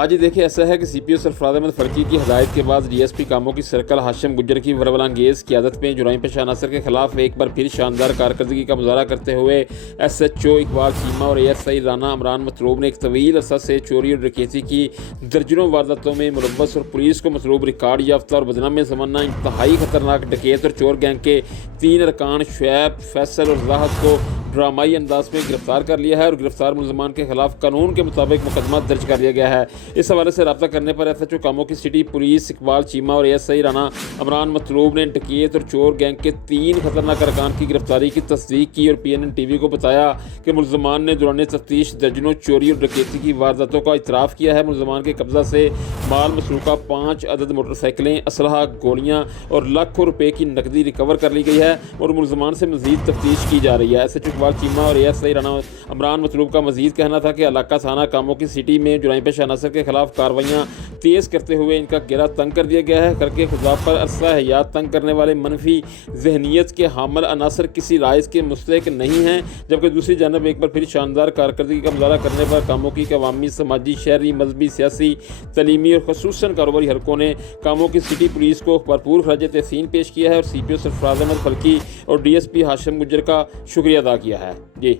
आज ये देखिए ऐसा है कि सीपीओ सरफराज अहमद फर्की की हिदायत के बाद डीएसपी कामों की सर्कल हाशिम गुज्जर की वरवलांगेज क़यादत में जुराइम पेशा अनासर के खिलाफ एक बार फिर शानदार कारकर्दगी का मुजाहरा करते हुए एसएचओ इकबाल चीमा और एएसआई राना अमरान मतलूब ने एक तवील अरसा से चोरी और डकैती की दर्जनों वारदातों में मुलव्वस और पुलिस को मतलूब रिकॉर्ड याफ्ता और बदनाम ज़माना इंतहाई खतरनाक डकैत और चोर गैंग के 3 अरकान शुएब, फैसल और राहत को ड्रामाई अंदाज में गिरफ्तार कर लिया है और गिरफ्तार मुलजमान के खिलाफ कानून के मुताबिक मुकदमा दर्ज कर लिया गया है। इस हवाले से रब्ता करने पर एसएचओ कामों की सिटी पुलिस इकबाल चीमा और एएसआई राना अमरान मतलूब ने डकैत और चोर गैंग के 3 खतरनाक अरकान की गिरफ्तारी की तस्दीक की और पीएनएन टीवी को बताया कि मुलजमान ने दौरान तफ्तीश दर्जनों चोरी और डकैती की वारदातों का इतराफ़ किया है। मुलजमान के कब्जा से माल मसरूका 5 अदद मोटरसाइकिलें, असलहा, गोलियाँ और लाखों रुपये की नकदी रिकवर कर ली गई है और मुलजमान से मजीद तफ्तीश की जा रही है। एसएचओ इकबाल चीमा और एएसआई राना अमरान मतलूब का मजीद कहना था कि इलाका थाना कामों की सिटी में जुराइम पेशा अनासर के खिलाफ कार्रवाइयाँ तेज़ करते हुए इनका घेरा तंग कर दिया गया है। करके खुदा पर अरसा हयात तंग करने वाले मनफी जहनीत के हामिल अनासर किसी राइज के मुस्तहिक नहीं हैं, जबकि दूसरी जानब एक बार फिर शानदार कारकर्दगी का मुजाहरा करने पर कामों की अवामी, समाजी, शहरी, मजहबी, सियासी, तलीमी और खसूसन कारोबारी हलकों ने कामों की सिटी पुलिस को भरपूर खराज तहसीन पेश किया है और सीपीओ सरफराज अहमद फर्की और डीएसपी हाशिम गुज्जर का शुक्रिया अदा किया है। जी।